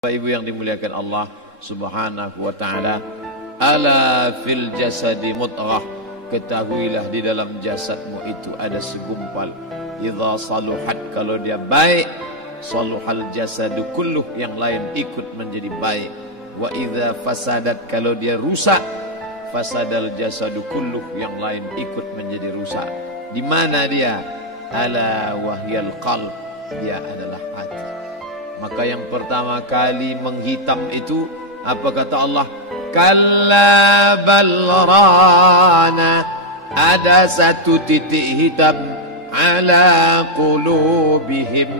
Bapak Ibu yang dimuliakan Allah Subhanahu wa taala, ala fil jasadi mudghah, ketahuilah di dalam jasadmu itu ada segumpal. Idza saluhat, kalau dia baik, saluhal jasadu kulluh, yang lain ikut menjadi baik. Wa idza fasadat, kalau dia rusak, fasadal jasadu kulluh, yang lain ikut menjadi rusak. Di mana dia? Ala wahyal qalb, dia adalah hati. Maka yang pertama kali menghitam itu, apa kata Allah? Kalla bal rana, ada satu titik hitam, ala qulubihim,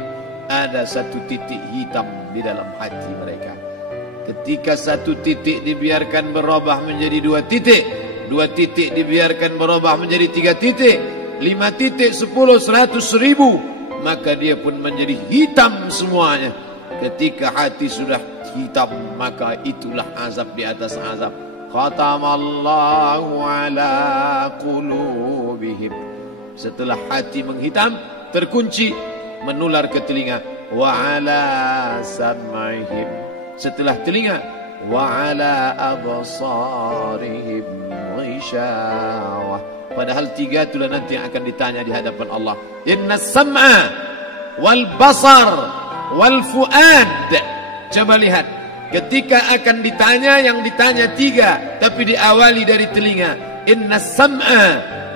ada satu titik hitam di dalam hati mereka. Ketika satu titik dibiarkan berubah menjadi dua titik dibiarkan berubah menjadi 3 titik, 5 titik, 10, 100, 1000, maka dia pun menjadi hitam semuanya. Ketika hati sudah hitam, maka itulah azab di atas azab. Khatamallahu ala qulubihim. Setelah hati menghitam, terkunci, menular ke telinga. Wa ala sam'ihim. Setelah telinga, wa ala absarihim ghishawah. Padahal 3 itulah nanti yang akan ditanya di hadapan Allah. Inna sam'a wal basar wal fuad. Coba lihat, ketika akan ditanya, yang ditanya 3, tapi diawali dari telinga. Inna sam'a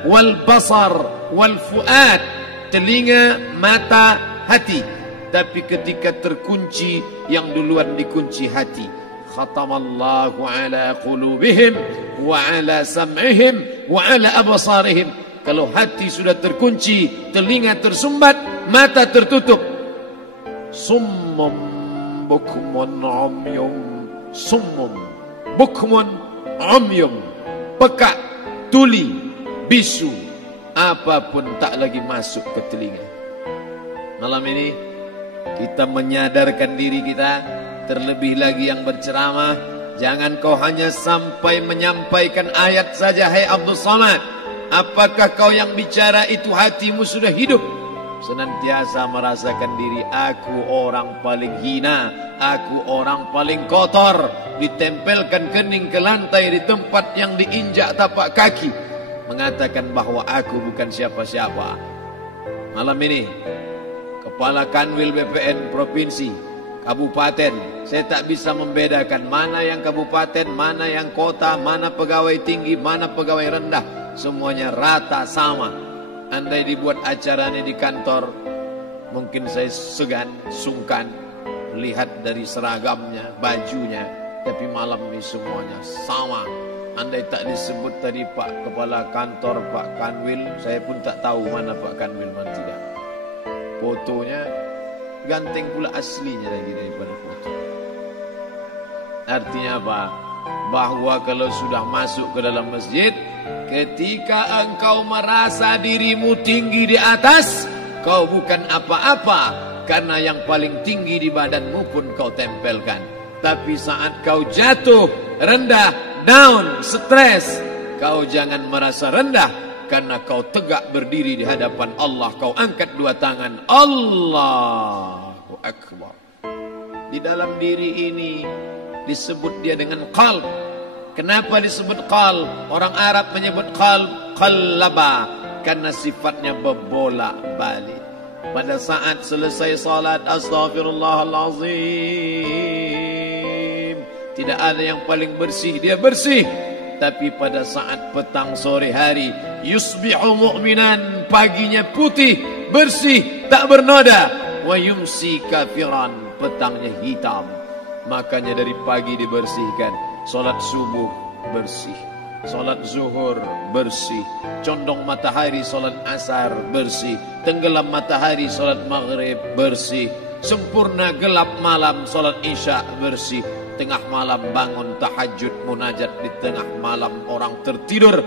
wal basar wal fuad, telinga, mata, hati. Tapi ketika terkunci, yang duluan dikunci hati. Khatamallahu ala qulubihim wa ala sam'ihim wa ala absarihim. Kalau hati sudah terkunci, telinga tersumbat, mata tertutup. Summum bukmun umyum, summum bukmun umyum, pekak, tuli, bisu, apapun tak lagi masuk ke telinga. Malam ini kita menyadarkan diri kita, terlebih lagi yang berceramah, jangan kau hanya sampai menyampaikan ayat saja. Hai Abdul Somad, apakah kau yang bicara itu hatimu sudah hidup? Senantiasa merasakan diri, aku orang paling hina, aku orang paling kotor, ditempelkan kening ke lantai di tempat yang diinjak tapak kaki, mengatakan bahwa aku bukan siapa-siapa. Malam ini Kepala Kanwil BPN Provinsi, Kabupaten, saya tak bisa membedakan mana yang kabupaten, mana yang kota, mana pegawai tinggi, mana pegawai rendah, semuanya rata sama. Andai dibuat acaranya di kantor, mungkin saya segan, sungkan lihat dari seragamnya, bajunya, tapi malam ini semuanya sama. Andai tak disebut tadi Pak Kepala Kantor, Pak Kanwil, saya pun tak tahu mana Pak Kanwil, mana tidak. Fotonya ganteng pula aslinya lagi daripada foto. Artinya apa? Bahwa kalau sudah masuk ke dalam masjid, ketika engkau merasa dirimu tinggi di atas, kau bukan apa-apa, karena yang paling tinggi di badanmu pun kau tempelkan. Tapi saat kau jatuh, rendah, down, stres, kau jangan merasa rendah, karena kau tegak berdiri di hadapan Allah. Kau angkat 2 tangan, Allahu Akbar. Di dalam diri ini disebut dia dengan qalb. Kenapa disebut qalb? Orang Arab menyebut qalb, qallaba, karena sifatnya berbolak-balik. Pada saat selesai salat, astaghfirullahalazim, tidak ada yang paling bersih, dia bersih. Tapi pada saat petang sore hari, yusbihu mu'minan, paginya putih, bersih, tak bernoda. Wa yumsi kafiran, petangnya hitam. Makanya dari pagi dibersihkan. Salat subuh bersih, salat zuhur bersih, condong matahari salat asar bersih, tenggelam matahari salat maghrib bersih, sempurna gelap malam salat isya bersih, tengah malam bangun tahajud munajat, di tengah malam orang tertidur.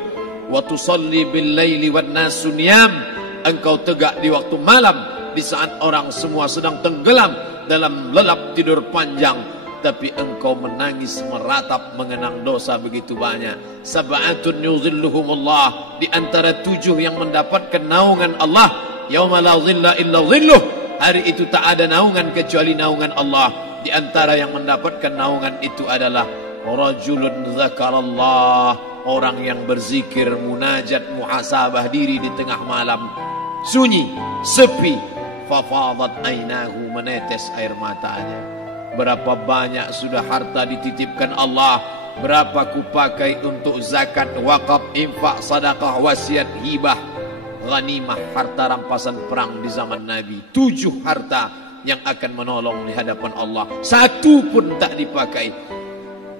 Wa tusalli bil laili wan nasu niyam, engkau tegak di waktu malam, di saat orang semua sedang tenggelam dalam lelap tidur panjang, tapi engkau menangis meratap mengenang dosa begitu banyak. Sab'atun yuzilluhumullah, di antara 7 yang mendapatkan naungan Allah. Yauma la zilla illa zilluh, hari itu tak ada naungan kecuali naungan Allah. Di antara yang mendapatkan naungan itu adalah rajulun zakarallah, orang yang berzikir, munajat, muhasabah diri di tengah malam, sunyi, sepi, fafadat ainahu, menetes air matanya. Berapa banyak sudah harta dititipkan Allah, berapa kupakai untuk zakat, wakaf, infak, sedekah, wasiat, hibah, ghanimah, harta rampasan perang di zaman Nabi. 7 harta yang akan menolong di hadapan Allah, 1 pun tak dipakai.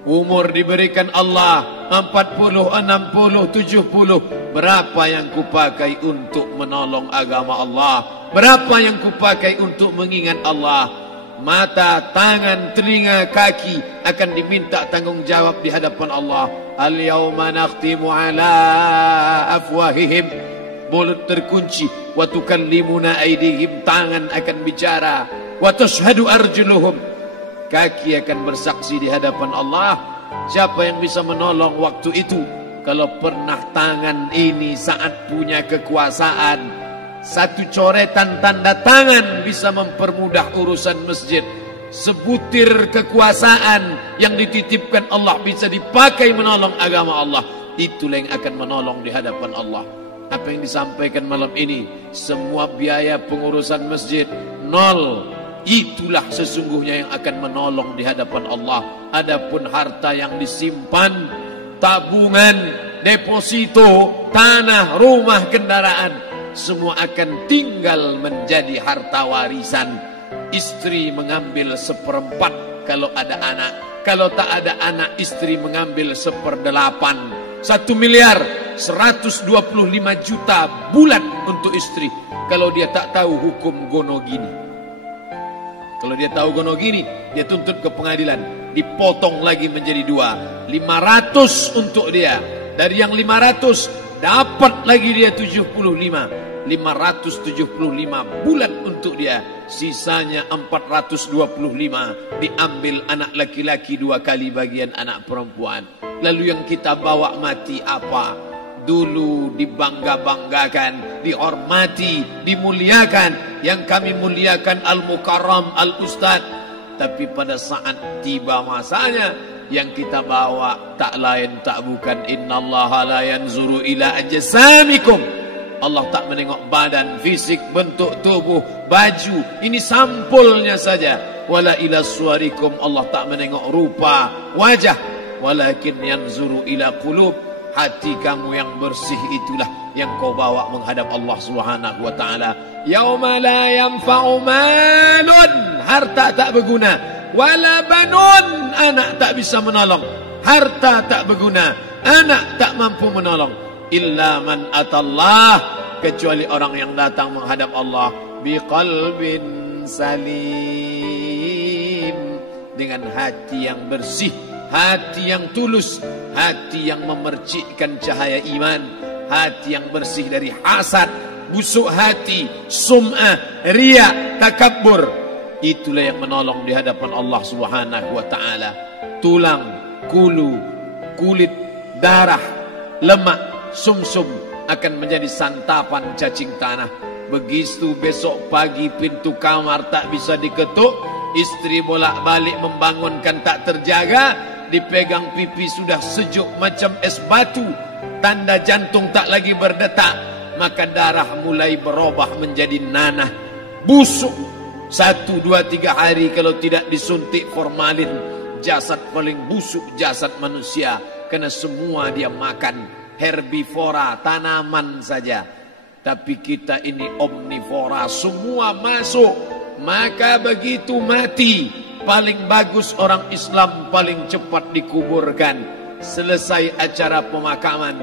Umur diberikan Allah 40, 60, 70. Berapa yang kupakai untuk menolong agama Allah? Berapa yang kupakai untuk mengingat Allah? Mata, tangan, telinga, kaki akan diminta tanggung jawab di hadapan Allah. Al-yawma nakhtimu ala afwahihim, mulut terkunci, wa tukallimuna aydihim, tangan akan bicara, wa tashhadu arjuluhum, kaki akan bersaksi di hadapan Allah. Siapa yang bisa menolong waktu itu? Kalau pernah tangan ini saat punya kekuasaan, 1 coretan tanda tangan bisa mempermudah urusan masjid. Sebutir kekuasaan yang dititipkan Allah bisa dipakai menolong agama Allah. Itulah yang akan menolong di hadapan Allah. Apa yang disampaikan malam ini, semua biaya pengurusan masjid 0. Itulah sesungguhnya yang akan menolong di hadapan Allah. Adapun harta yang disimpan, tabungan, deposito, tanah, rumah, kendaraan, semua akan tinggal menjadi harta warisan. Istri mengambil 1/4 kalau ada anak. Kalau tak ada anak, istri mengambil 1/8. 1 miliar 125 juta bulan untuk istri. Kalau dia tak tahu hukum gono gini. Kalau dia tahu gono gini, dia tuntut ke pengadilan, dipotong lagi menjadi 2. 500 untuk dia. Dari yang 500 dapat lagi dia 75. 575 bulan untuk dia. Sisanya 425 diambil anak laki-laki 2 kali bagian anak perempuan. Lalu yang kita bawa mati apa? Dulu dibangga-banggakan, dihormati, dimuliakan. Yang kami muliakan Al-Mukarram, Al-Ustad. Tapi pada saat tiba masanya, yang kita bawa tak lain tak bukan innallaha la yanzuru ila ajsamikum. Allah tak menengok badan, fisik, bentuk tubuh, baju. Ini sampulnya saja. Wala ila suwarikum, Allah tak menengok rupa, wajah. Walakin yanzuru ila qulub, hati kamu yang bersih itulah yang kau bawa menghadap Allah Subhanahu wa taala. Yauma la yanfa'u malun, harta tak berguna, wala banun, anak tak bisa menolong. Harta tak berguna, anak tak mampu menolong. Illa man atallah, kecuali orang yang datang menghadap Allah biqalbin salim, dengan hati yang bersih, hati yang tulus, hati yang memercikkan cahaya iman, hati yang bersih dari hasad, busuk hati, sum'ah, riya, takabbur. Itulah yang menolong di hadapan Allah Subhanahu wa taala. Tulang, kulu, kulit, darah, lemak, sumsum akan menjadi santapan cacing tanah. Begitu besok pagi pintu kamar tak bisa diketuk, istri bolak-balik membangunkan tak terjaga, dipegang pipi sudah sejuk macam es batu, tanda jantung tak lagi berdetak, maka darah mulai berubah menjadi nanah, busuk. 1, 2, 3 hari kalau tidak disuntik formalin, jasad paling busuk jasad manusia, karena semua dia makan herbivora, tanaman saja. Tapi kita ini omnivora, semua masuk. Maka begitu mati, paling bagus orang Islam paling cepat dikuburkan. Selesai acara pemakaman,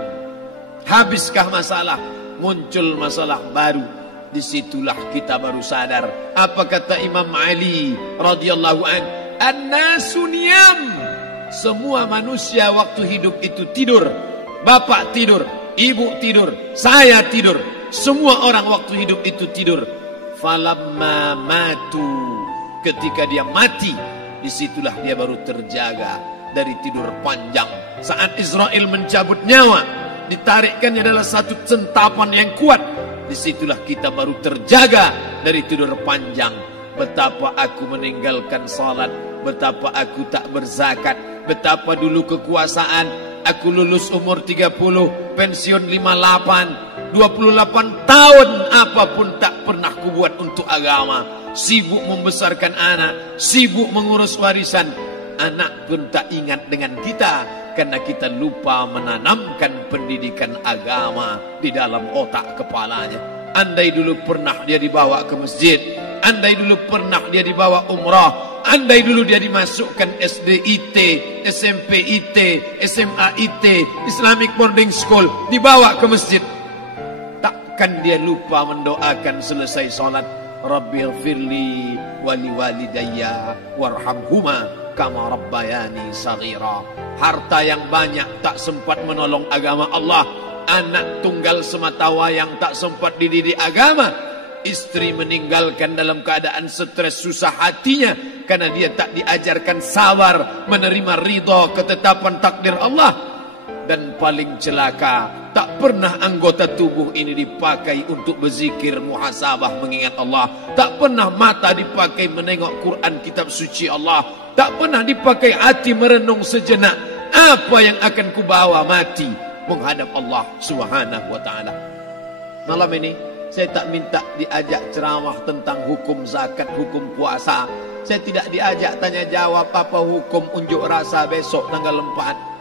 habiskah masalah, muncul masalah baru. Disitulah kita baru sadar. Apa kata Imam Ali radhiyallahu anhu? An-nasu niyam. Semua manusia waktu hidup itu tidur. Bapak tidur, ibu tidur, saya tidur. Semua orang waktu hidup itu tidur. Falamma matu, ketika dia mati, disitulah dia baru terjaga dari tidur panjang. Saat Israel mencabut nyawa, ditarikkannya adalah satu centapan yang kuat. Disitulah kita baru terjaga dari tidur panjang. Betapa aku meninggalkan salat, betapa aku tak berzakat, betapa dulu kekuasaan, aku lulus umur 30, pensiun 58, 28 tahun apapun tak pernah kubuat untuk agama. Sibuk membesarkan anak, sibuk mengurus warisan. Anak pun tak ingat dengan kita karena kita lupa menanamkan pendidikan agama di dalam otak kepalanya. Andai dulu pernah dia dibawa ke masjid, andai dulu pernah dia dibawa umrah, andai dulu dia dimasukkan SD IT, SMP IT, SMA IT, Islamic Boarding School, dibawa ke masjid, takkan dia lupa mendoakan selesai sholat, Rabbighfirli wali walidayya warhamhuma kama rabbayani saghira. Harta yang banyak tak sempat menolong agama Allah. Anak tunggal semata wayang tak sempat dididik agama. Istri meninggalkan dalam keadaan stres susah hatinya karena dia tak diajarkan sabar menerima ridha ketetapan takdir Allah. Dan paling celaka, tak pernah anggota tubuh ini dipakai untuk berzikir, muhasabah, mengingat Allah. Tak pernah mata dipakai menengok Quran, kitab suci Allah. Tak pernah dipakai hati merenung sejenak, apa yang akan kubawa mati menghadap Allah Subhanahu wa ta'ala. Malam ini saya tak minta diajak ceramah tentang hukum zakat, hukum puasa. Saya tidak diajak tanya jawab apa hukum unjuk rasa besok tanggal 4.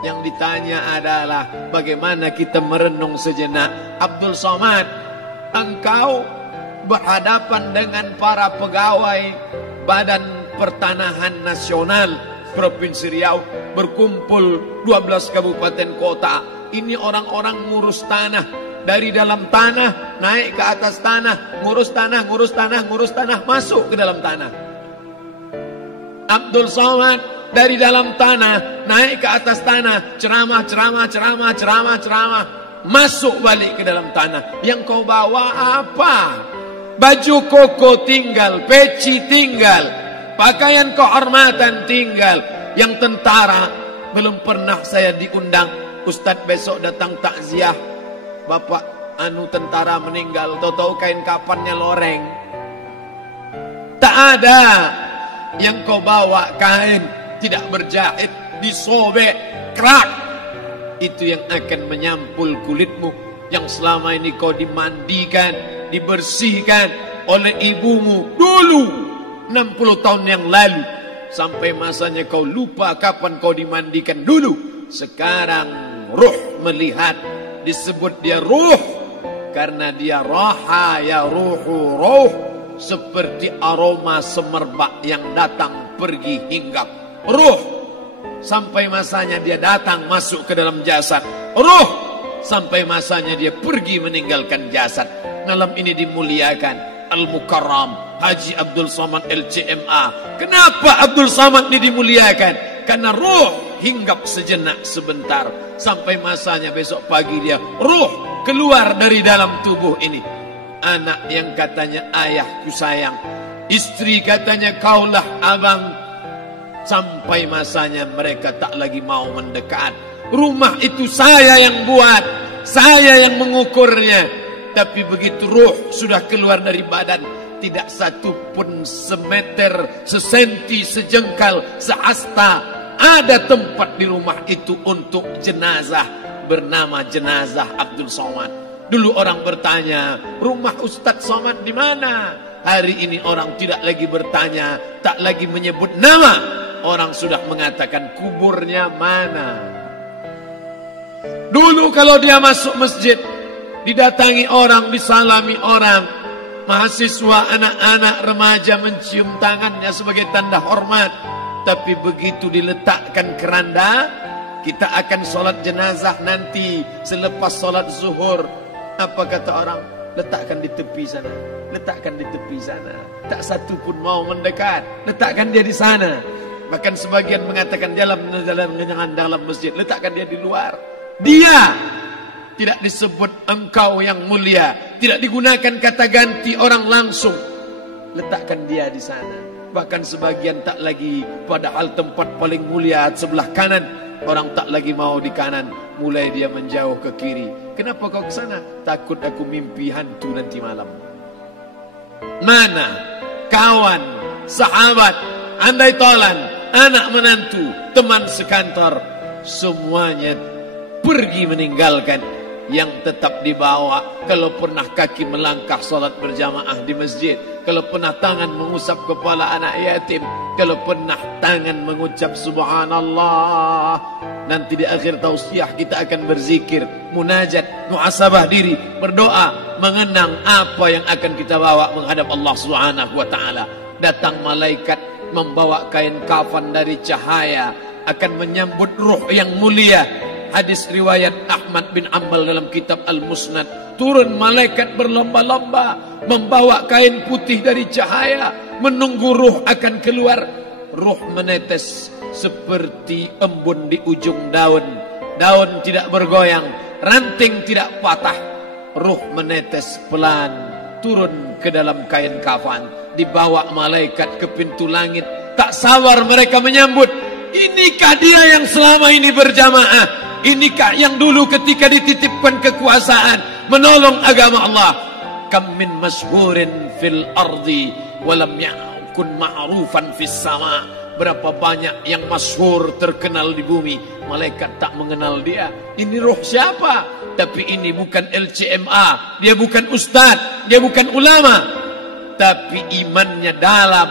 Yang ditanya adalah bagaimana kita merenung sejenak. Abdul Somad, engkau berhadapan dengan para pegawai Badan Pertanahan Nasional Provinsi Riau, berkumpul 12 kabupaten kota. Ini orang-orang ngurus tanah, dari dalam tanah naik ke atas tanah, ngurus tanah, ngurus tanah, ngurus tanah, masuk ke dalam tanah. Abdul Somad dari dalam tanah naik ke atas tanah, ceramah, masuk balik ke dalam tanah. Yang kau bawa apa? Baju koko tinggal, peci tinggal, pakaian kehormatan tinggal. Yang tentara belum pernah saya diundang. Ustadz besok datang takziah, bapak tentara meninggal, tahu-tahu kain kapannya loreng. Tak ada. Yang kau bawa kain tidak berjahit, disobek, kerak. Itu yang akan menyampul kulitmu, yang selama ini kau dimandikan, dibersihkan oleh ibumu dulu 60 tahun yang lalu. Sampai masanya kau lupa kapan kau dimandikan dulu. Sekarang ruh melihat, disebut dia ruh karena dia raha ya ruhu ruh, seperti aroma semerbak yang datang pergi hinggap. Ruh sampai masanya dia datang masuk ke dalam jasad. Ruh sampai masanya dia pergi meninggalkan jasad. Malam ini dimuliakan Al-Mukarram Haji Abdul Somad LCMA. Kenapa Abdul Somad ini dimuliakan? Karena ruh hinggap sejenak sebentar, sampai masanya besok pagi dia ruh keluar dari dalam tubuh ini. Anak yang katanya ayahku sayang, istri katanya kaulah abang, sampai masanya mereka tak lagi mau mendekat. Rumah itu saya yang buat, saya yang mengukurnya. Tapi begitu ruh sudah keluar dari badan, tidak satu pun semeter, sesenti, sejengkal, sehasta ada tempat di rumah itu untuk jenazah bernama jenazah Abdul Somad. Dulu orang bertanya, rumah Ustadz Somad di mana? Hari ini orang tidak lagi bertanya, tak lagi menyebut nama. Orang sudah mengatakan kuburnya mana. Dulu kalau dia masuk masjid, didatangi orang, disalami orang. Mahasiswa, anak-anak, remaja mencium tangannya sebagai tanda hormat. Tapi begitu diletakkan keranda, kita akan sholat jenazah nanti selepas sholat zuhur. Apa kata orang? Letakkan di tepi sana, letakkan di tepi sana. Tak satu pun mau mendekat, letakkan dia di sana. Bahkan sebagian mengatakan jangan dalam masjid, letakkan dia di luar. Dia tidak disebut engkau yang mulia, tidak digunakan kata ganti orang langsung. Letakkan dia di sana. Bahkan sebagian tak lagi, padahal tempat paling mulia sebelah kanan, orang tak lagi mau di kanan, mulai dia menjauh ke kiri. Kenapa kau ke sana? Takut aku mimpi hantu nanti malam. Mana kawan, sahabat, andai tolan, anak menantu, teman sekantor, semuanya pergi meninggalkan. Yang tetap dibawa, kalau pernah kaki melangkah salat berjamaah di masjid, kalau pernah tangan mengusap kepala anak yatim, kalau pernah tangan mengucap subhanallah. Nanti di akhir tausiah kita akan berzikir, munajat, muhasabah diri, berdoa, mengenang apa yang akan kita bawa menghadap Allah Subhanahu wa taala. Datang malaikat membawa kain kafan dari cahaya, akan menyambut ruh yang mulia. Hadis riwayat Ahmad bin Ambal dalam kitab Al-Musnad. Turun malaikat berlomba-lomba membawa kain putih dari cahaya, menunggu ruh akan keluar. Ruh menetes seperti embun di ujung daun. Daun tidak bergoyang, ranting tidak patah. Ruh menetes pelan turun ke dalam kain kafan, dibawa malaikat ke pintu langit. Tak sabar mereka menyambut. Inikah dia yang selama ini berjamaah? Inikah yang dulu ketika dititipkan kekuasaan menolong agama Allah? Kam min masyhurin fil ardi walam yakun ma'rufan fis sama. Berapa banyak yang masyhur terkenal di bumi, malaikat tak mengenal dia. Ini roh siapa? Tapi ini bukan LCMA, dia bukan ustaz, dia bukan ulama, tapi imannya dalam.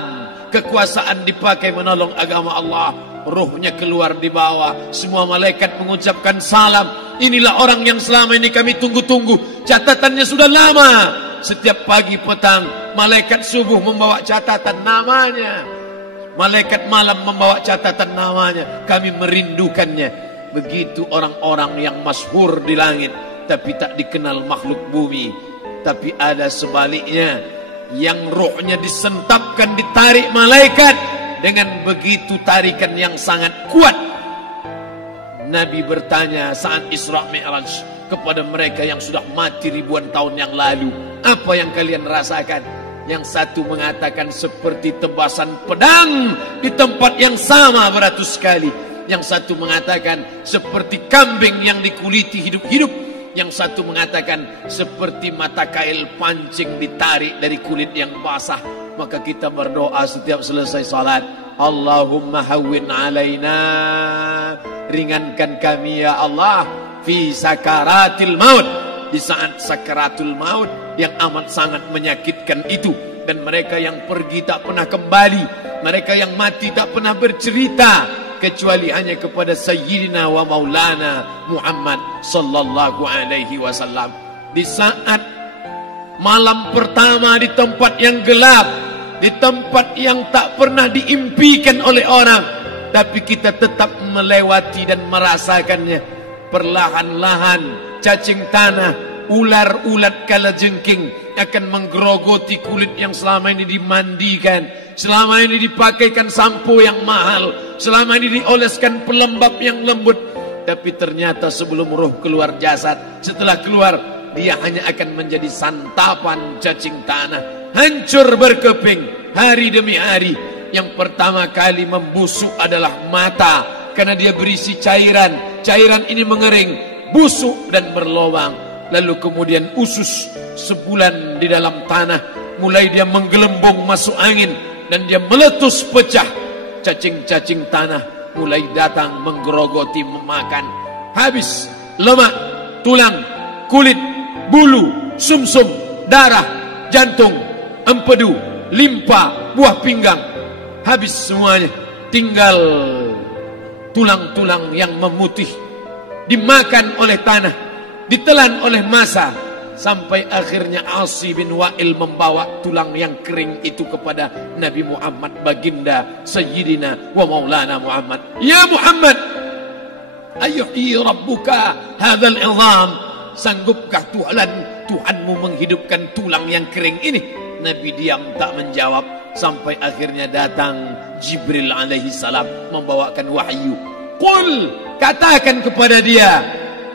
Kekuasaan dipakai menolong agama Allah. Ruhnya keluar di bawah. Semua malaikat mengucapkan salam. Inilah orang yang selama ini kami tunggu-tunggu. Catatannya sudah lama. Setiap pagi petang malaikat subuh membawa catatan namanya, malaikat malam membawa catatan namanya. Kami merindukannya. Begitu orang-orang yang masyhur di langit tapi tak dikenal makhluk bumi. Tapi ada sebaliknya, yang rohnya disentapkan, ditarik malaikat dengan begitu tarikan yang sangat kuat. Nabi bertanya saat Isra Mi'raj kepada mereka yang sudah mati ribuan tahun yang lalu, apa yang kalian rasakan? Yang satu mengatakan seperti tebasan pedang di tempat yang sama beratus kali. Yang satu mengatakan seperti kambing yang dikuliti hidup-hidup. Yang satu mengatakan seperti mata kail pancing ditarik dari kulit yang basah. Maka kita berdoa setiap selesai salat, Allahumma hawwin alaina, ringankan kami ya Allah, fi sakaratil maut, di saat sakaratul maut yang amat sangat menyakitkan itu. Dan mereka yang pergi tak pernah kembali, mereka yang mati tak pernah bercerita kecuali hanya kepada Sayyidina wa Maulana Muhammad sallallahu alaihi wasallam. Di saat malam pertama di tempat yang gelap, di tempat yang tak pernah diimpikan oleh orang, tapi kita tetap melewati dan merasakannya. Perlahan-lahan cacing tanah, ular-ulat kalajengking akan menggerogoti kulit yang selama ini dimandikan, selama ini dipakaikan sampo yang mahal, selama ini dioleskan pelembab yang lembut. Tapi ternyata sebelum roh keluar jasad, setelah keluar dia hanya akan menjadi santapan cacing tanah, hancur berkeping hari demi hari. Yang pertama kali membusuk adalah mata, karena dia berisi cairan. Cairan ini mengering, busuk dan berlubang. Lalu kemudian usus sebulan di dalam tanah, mulai dia menggelembung masuk angin dan dia meletus pecah. Cacing-cacing tanah mulai datang menggerogoti, memakan. Habis lemak, tulang, kulit, bulu, sumsum, darah, jantung, empedu, limpa, buah pinggang. Habis semuanya, tinggal tulang-tulang yang memutih, dimakan oleh tanah, ditelan oleh massa, sampai akhirnya Asi bin Wa'il membawa tulang yang kering itu kepada Nabi Muhammad, baginda Sayyidina wa Maulana Muhammad. Ya Muhammad, ayuhi rabbuka hadzal izam, sanggupkah Tuhanmu menghidupkan tulang yang kering ini? Nabi diam tak menjawab, sampai akhirnya datang Jibril alaihi salam membawakan wahyu. Qul, katakan kepada dia.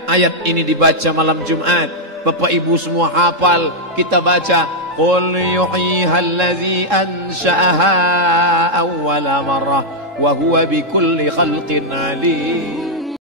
Ayat ini dibaca malam Jumat. Bapak Ibu semua hafal, kita baca qul yuhyihal ladzi ansha'aha awwala marrah wa huwa bikulli khalqin alim.